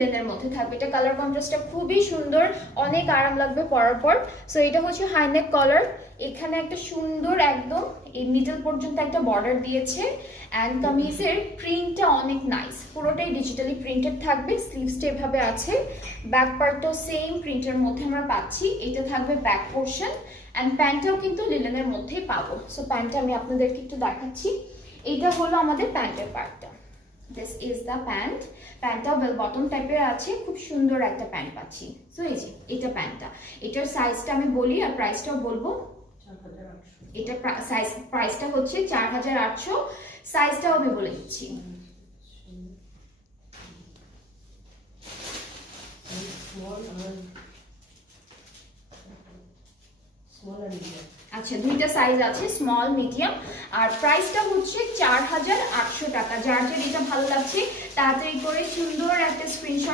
লিনেনের মধ্যে থাকবে। এটা কালার কন্ট্রাস্টটা খুবই সুন্দর, অনেক আরাম লাগবে পরার পর। সো এটা হচ্ছে হাইনেক কলার, এখানে একটা সুন্দর একদম এই মিডল পর্যন্ত একটা বর্ডার দিয়েছে। অ্যান্ড কামিজের প্রিন্টটা অনেক নাইস, পুরোটাই ডিজিটালি প্রিন্টেড থাকবে। স্লিভসটা এভাবে আছে, ব্যাক পার্টটাও সেম প্রিন্টের মধ্যে আমরা পাচ্ছি। এটা থাকবে ব্যাক পোর্শন, অ্যান্ড প্যান্টটাও কিন্তু লিনেনের মধ্যেই পাবো। সো প্যান্টটা আমি আপনাদেরকে একটু দেখাচ্ছি। এইটা হলো আমাদের প্যান্টের পার্টটা। This is the pant. প্যান্টটা বেল বটম টাইপের আছে, খুব সুন্দর একটা প্যান্ট পাচ্ছি। সো এই যে এটা প্যান্টটা, এটার সাইজটা আমি বলি আর প্রাইসটাও বলবো। এটা সাইজ প্রাইসটা হচ্ছে 4800, সাইজটাও আমি বলে দিচ্ছি। আচ্ছা, দুইটা সাইজ আছে, স্মল মিডিয়াম। আর প্রাইসটা হচ্ছে 4800 টাকা। যার যার এটা ভালো লাগছে তাড়াতাড়ি করে সুন্দর একটা স্ক্রিনশট